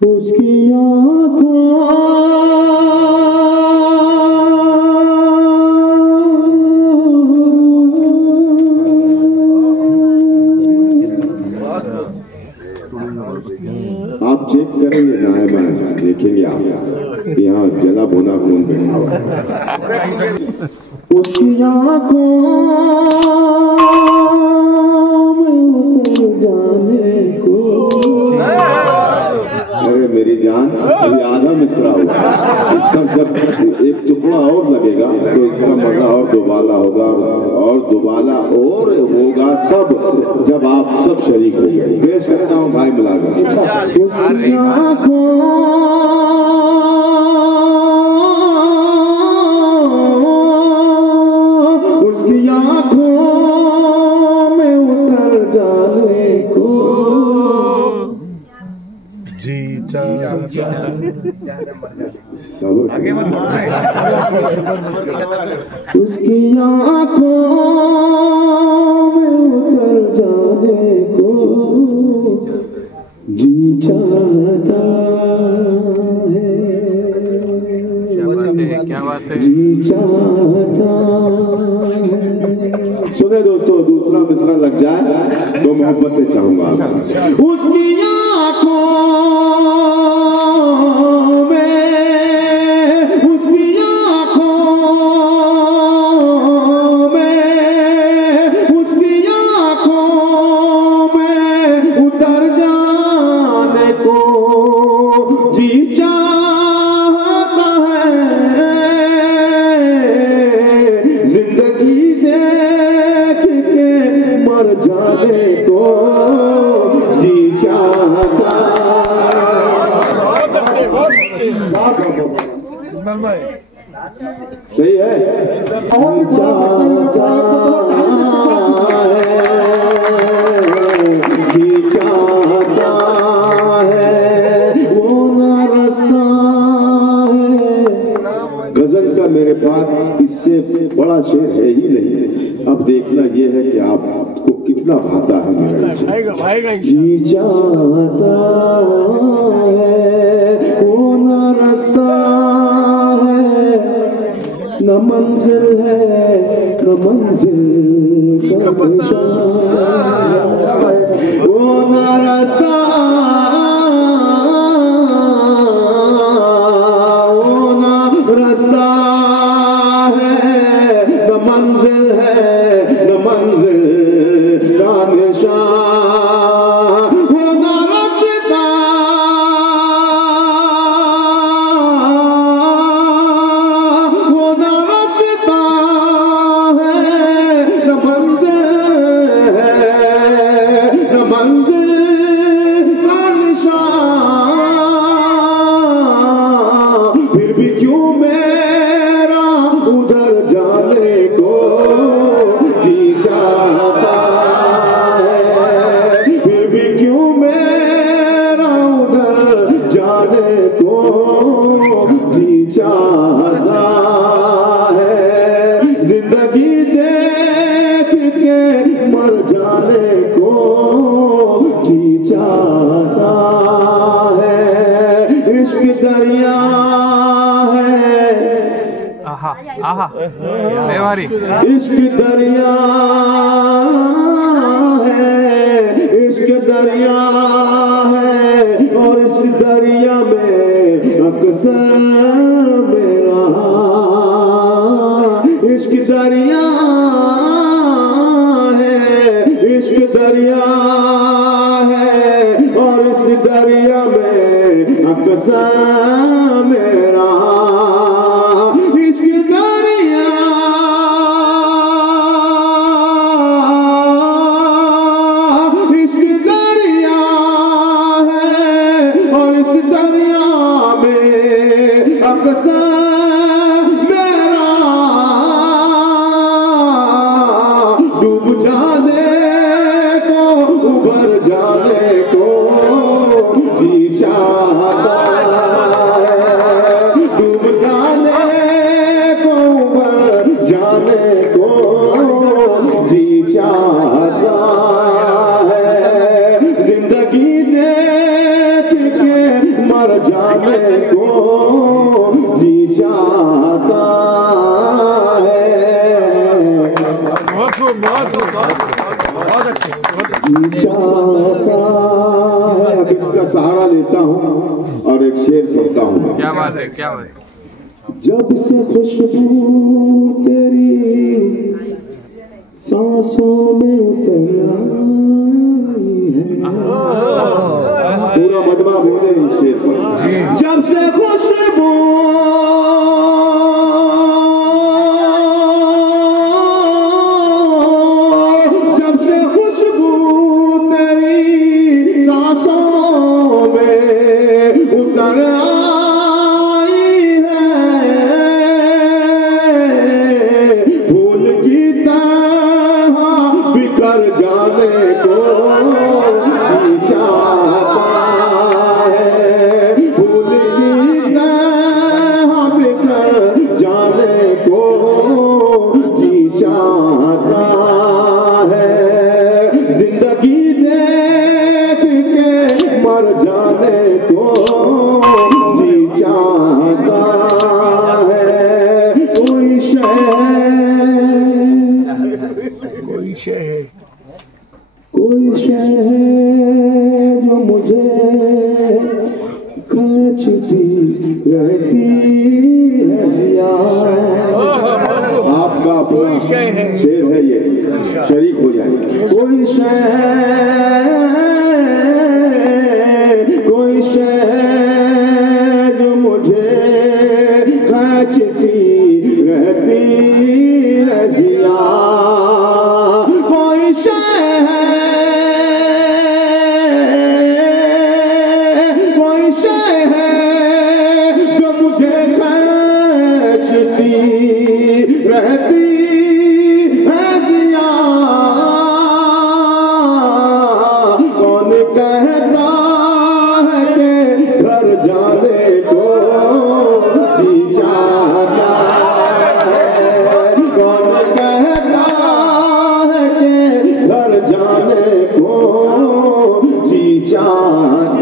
उसकी आँखों आप चेक करेंगे दाएं बाएं देखेंगे आप यहाँ जला भुना खून बैठा हुआ। उसकी आँखों में उतर जाने को। अरे मेरी जान अभी आधा मिसरा हुआ, इसका जब एक टुकड़ा और लगेगा तो इसका मजा और दुबाला होगा और दुबाला और होगा तब जब आप सब शरीक हो गए। पेश करता हूँ भाई मिलाकर। उसकी आँखों में उतर जाने को जी आगे उसकी आँखों में उतर जाने को जी चाहता है। क्या बात है जी चाहता है। सुने दोस्तों, दूसरा मिसरा लग जाए तो मोहब्बतें चाहूंगा। उसकी आँखों सही है। खींचाता है वो ना रास्ता है। गजल का मेरे पास इससे बड़ा शेर है ही नहीं। अब देखना ये है कि आपको कितना भाता है मेरा। खींचाता है वो ना रास्ता न मंजिल है न मंजिल का वो न रास्ता वो न रास्ता है न मंजिल है न मंजिल का निशान वो न रास्ता फिर भी क्यों मेरा उधर जाने को जी चाहता है। फिर भी क्यों मेरा उधर जाने को जी चाहता है। जिंदगी देख के मर जाने को जी चाहता है। इश्क दरिया आहा आहा मेवारी इश्क दरिया है। इश्क दरिया है और इस दरिया में अक्सर मेरा इश्क दरिया है। इश्क दरिया है और इस दरिया में अक्सर मेरा डूब जाने को उबर जाने को जी चाहता है। डूब जाने को उबर जाने को जी चाहता है। जिंदगी देख के जाने को जी चाहता है। बहुत अच्छे। जी चाहता है। अब इसका सहारा लेता हूँ और एक शेर पढ़ता हूँ। क्या बात है, क्या बात है। जब से खुशबू तेरी सांसों में उतर आई है। पूरा मजमा बोले इस शेर पर। जब से खुशबू तेरी सांसों में उतर आई है, फूल की तरह बिखर जाने को जी चाहता है। फूल की तरह बिखर जाने को जी चाहता है। जिंदगी देख के मर जाने को जी चाहता है। कोई शय जो मुझे खींचती रहती है जिया। आपका अपना शेर है ये, शरीक हो जाए। कोई शय जो मुझे खींचती रहती है जिया। कोई शय है जो मुझे खींचती रहती है जिया। कौन कहता है कि घर जाने को जी चाहता है। कौन कहता है कि घर जाने को जी चाहता